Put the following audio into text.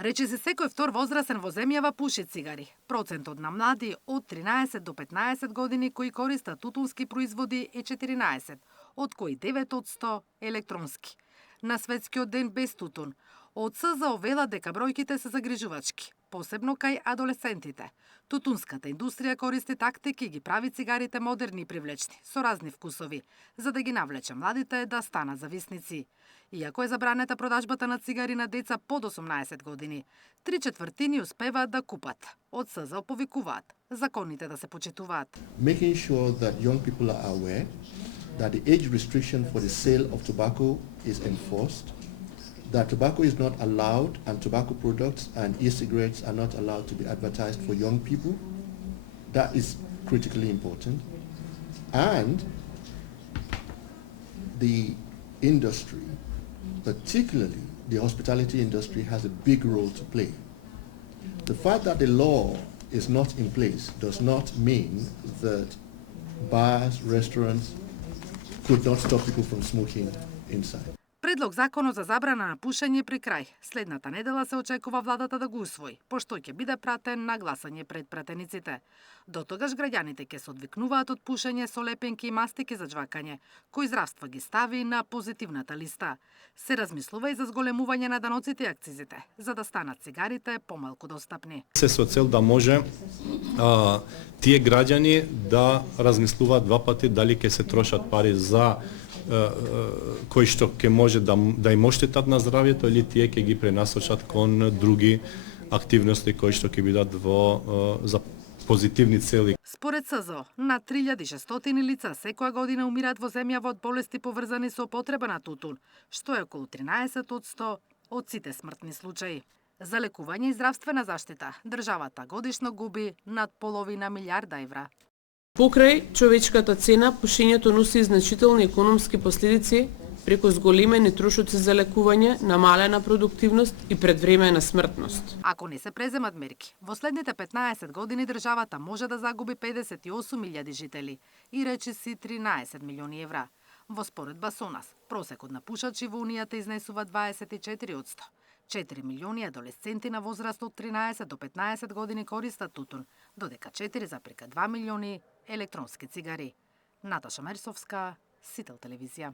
Речиси секој втор возрастен во земјава пуши цигари. Процентот на млади од 13 до 15 години кои користат тутунски производи е 14, од кои 9 од 100 електронски. На светскиот ден без тутун, од СЗО велат дека бројките се загрижувачки, посебно кај адолесцентите. Тутунската индустрија користи тактики и ги прави цигарите модерни и привлечни, со разни вкусови, за да ги навлече младите да станат зависници. Иако е забранета продажбата на цигари на деца под 18 години, 3/4 успеваат да купат. Од СЗО повикуваат законите да се почитуваат. Making sure that young people are aware that the age restriction for the sale of tobacco is enforced, that tobacco is not allowed and tobacco products and e-cigarettes are not allowed to be advertised for young people. That is critically important. And the industry, particularly the hospitality industry, has a big role to play. The fact that the law is not in place does not mean that bars, restaurants could not stop people from smoking inside. Предлог законот за забрана на пушење при крај. Следната недела се очекува владата да го усвои, пошто ќе биде пратен на гласање пред пратениците. До тогаш граѓаните ќе се одвикнуваат од пушење со лепенки и мастики за џвакање, кои здравство ги стави на позитивната листа. Се размислува и за зголемување на даноците и акцизите, за да станат цигарите помалку достапни. Се со цел да може тие граѓани да размислуваат два пати дали ќе се трошат пари за кои што ќе може да им оштетат на здравјето или тие ќе ги пренасочат кон други активности кои што ќе бидат за позитивни цели. Според СЗО, над 3600 лица секоја година умираат во земјава од болести поврзани со употреба на тутун, што е околу 13 од 100 од сите смртни случаи. За лекување и здравствена заштита, државата годишно губи над половина милијарда евра. Покрај човечката цена, пушењето носи значителни економски последици преку зголемени трошоци за лекување, намалена продуктивност и предвремена смртност. Ако не се преземат мерки, во следните 15 години државата може да загуби 58.000 жители и речиси 13 милиони евра. Во споредба со нас, просекот на пушачи во Унијата изнесува 24 од 100. 4 милиони адолесценти на возраст од 13 до 15 години користат тутун, додека 4,2 милиони електронски цигари. Наташа Мерсовска, Сител телевизија.